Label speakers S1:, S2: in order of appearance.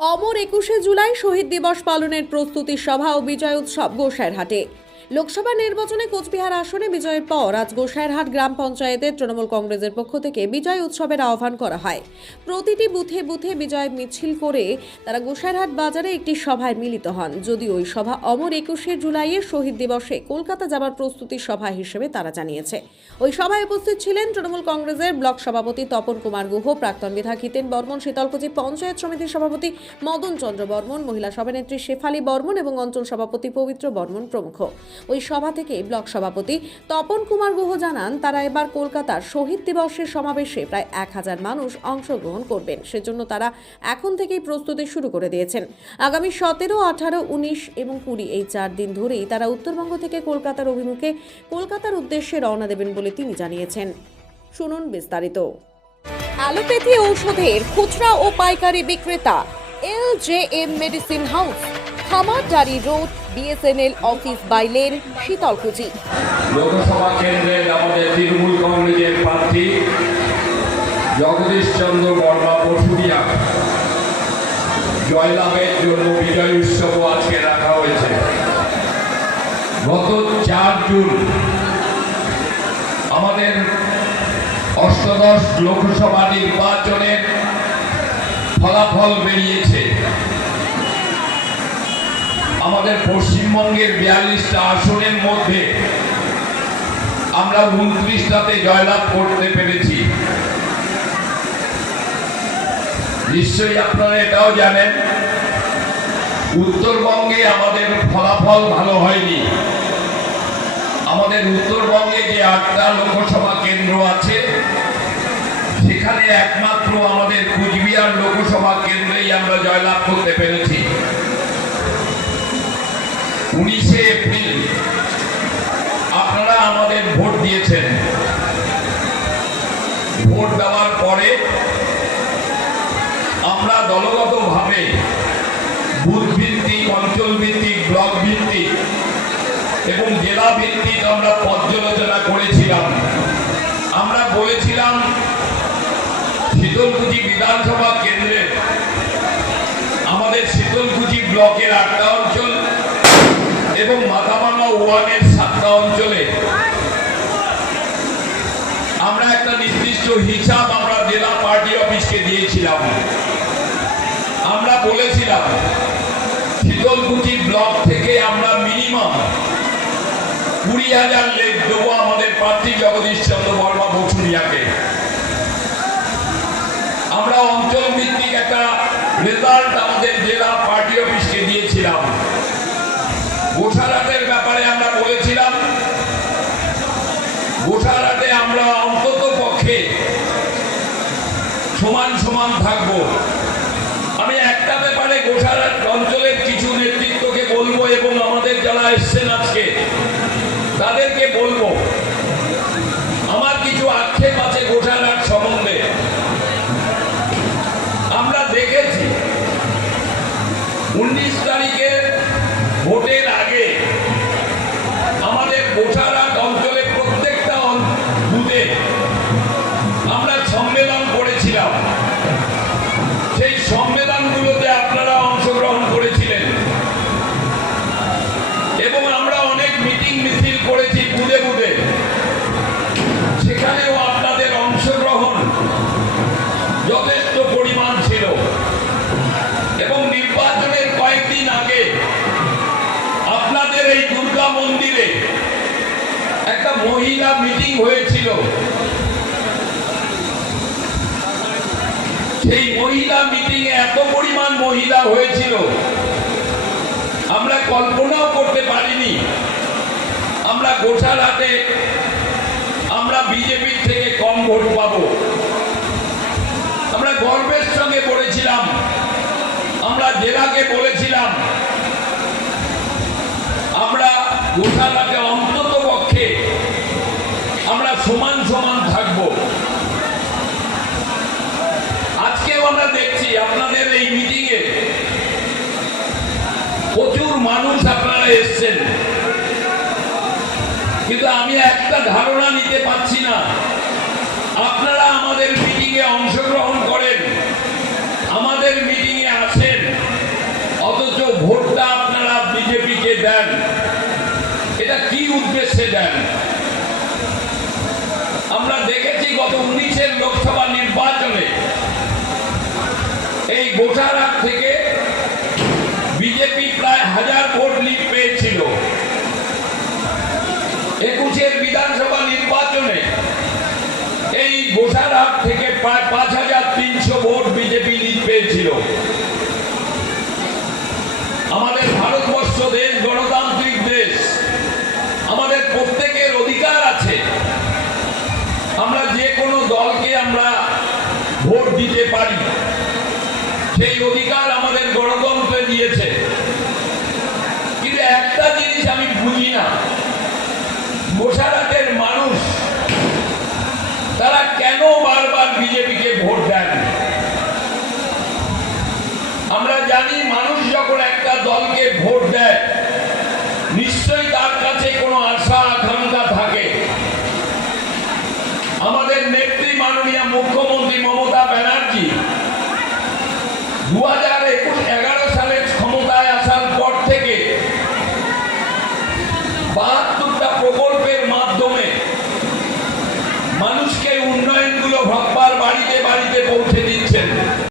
S1: অমর একুশে জুলাই শহীদ দিবস পালনের প্রস্তুতি সভা ও বিজয় উৎসব গোসাইরহাটে। লোকসভা নির্বাচনে কোচবিহার আসনে বিজয়ের পর আজ গোসাইরহাট গ্রাম পঞ্চায়েতের তৃণমূল কংগ্রেসের পক্ষ থেকে বিজয় উৎসবের আহ্বান করা হয়। প্রতিটি বুথে বুথে বিজয় মিছিল করে তারা গোসাইরহাট বাজারে একটি সভায় মিলিত হন। যদিও ওই সভা অমর একুশে জুলাইয়ের শহীদ দিবসে কলকাতা যাবার প্রস্তুতি সভা হিসেবে তারা জানিয়েছে। ওই সভায় উপস্থিত ছিলেন তৃণমূল কংগ্রেসের ব্লক সভাপতি তপন কুমার গুহ, প্রাক্তন বিধায়ক হিতেন বর্মন শীতলকুচি পঞ্চায়েত সমিতির সভাপতি মদন চন্দ্র বর্মন, মহিলা সভানেত্রী শেফালি বর্মন এবং অঞ্চল সভাপতি পবিত্র বর্মন প্রমুখ। ওই সভা থেকে ব্লক সভাপতি তপন কুমার গুহ জানান, তারা এবার কলকাতার শহীদ দিবসের সমাবেশে প্রায় এক হাজার মানুষ অংশগ্রহণ করবেন। সেজন্য তারা এখন থেকেই প্রস্তুতি শুরু করে দিয়েছেন। আগামী সতেরো, আঠারো, উনিশ এবং কুড়ি এই চার দিন ধরেই তারা উত্তরবঙ্গ থেকে কলকাতার অভিমুখে কলকাতার উদ্দেশ্যে রওনা দেবেন বলে তিনি জানিয়েছেন। শুনুন বিস্তারিত। অ্যালোপ্যাথি ঔষধের খুচরা ও পাইকারি বিক্রেতা L J M medicine house, খামারদারি road, BSNL office bylane Sitalkuchi.
S2: Lok Sabha কেন্দ্রের আমাদের তৃণমূল কংগ্রেসের প্রার্থী জগদীশ চন্দ্র বর্মা পশুরিয়া জয়লাভের জন্য বিজয় উৎসবও আজকে রাখা হয়েছে। গত চার জুন আমাদের অষ্টদশ লোকসভা নির্বাচনের ফলাফল বেরিয়েছে। আমাদের পশ্চিমবঙ্গের বিয়াল্লিশটা আসনের মধ্যে আমরা উনত্রিশটাতে জয়লাভ করতে পেরেছি। নিশ্চয়ই আপনারা এটাও জানেন, উত্তরবঙ্গে আমাদের ফলাফল ভালো হয়নি। আমাদের উত্তরবঙ্গে যে আটটা লোকসভা কেন্দ্র আছে সেখানে একমাত্র আমাদের কুচবিহার লোকসভা কেন্দ্রেই আমরা জয়লাভ করতে পেরেছি। উনিশে এপ্রিল আপনারা আমাদের ভোট দিয়েছেন। ভোট দেওয়ার পরে আমরা দলগতভাবে বুথ ভিত্তিক অঞ্চল ভিত্তিক ব্লক ভিত্তিক এবং জেলা ভিত্তিক আমরা পর্যালোচনা করেছিলাম। আমরা বলেছিলাম শীতলকুচি বিধানসভা কেন্দ্রের আমাদের শীতলকুচি ব্লকের আটটা অঞ্চল এবং মাথাভাঙা ওয়ানের সাতটা অঞ্চলে আমরা একটা নির্দিষ্ট হিসাব আমরা জেলা পার্টি অফিসকে দিয়েছিলাম। আমরা বলেছিলাম, শীতলকুচি ব্লক থেকে আমরা মিনিমাম কুড়ি হাজার লেখ দেবো আমাদের প্রার্থী জগদীশ চন্দ্র বর্মা বসুরিয়াকে। আমরা অঞ্চল ভিত্তিক একটা রেজাল্ট আমাদের জেলা পার্টি অফিসকে দিয়েছিলাম। গোসারাটের মহিলা মিটিং হয়েছিল। সেই মহিলা মিটিং এ এত পরিমাণ মহিলা হয়েছিল। আমরা কল্পনাও করতে পারিনি। আমরা গোসারাতে আমরা বিজেপির থেকে কম ভোট পাবো। আমরা গর্বের সঙ্গে বলেছিলাম আমরা জেলাকে বলেছিলাম। আমরা পক্ষে আমরা সমান সমান থাকব। আজকেও আমরা দেখছি আপনাদের এই মিটিং এ প্রচুর মানুষ আপনারা এসছেন। কিন্তু আমি একটা ধারণা নিতে পাচ্ছি না। আপনারা আমাদের মিটিং এ অংশগ্রহণ করেন, আমাদের মিটিং এ আসেন, অথচ ভোটটা আপনারা বিজেপিকে দেন। এটা কি উদ্দেশ্যে দেন? গোসারাত থেকে বিজেপি প্রায় হাজার ভোট লিড পেয়েছিল। একুশের বিধানসভা নির্বাচনে এই গোসারহাট থেকে প্রায় পাঁচ হাজার তিনশো ভোট বিজেপি লিড পেয়েছিল। আমাদের ভারতবর্ষ দেশ গণতান্ত্রিক দেশ, আমাদের প্রত্যেকের অধিকার আছে। আমরা যে কোনো দলকে আমরা ভোট দিতে পারি। সেই অধিকার আমাদের গণতন্ত্রে দিয়েছে। কিন্তু একটা জিনিস আমি বুঝি না গোসারাটের মানুষ, তারা কেন বারবার বিজেপিকে ভোট দেন? আমরা জানি মানুষ যখন একটা দলকে ভোট দেয়, নিশ্চয়ই তার কাছে কোনো আশা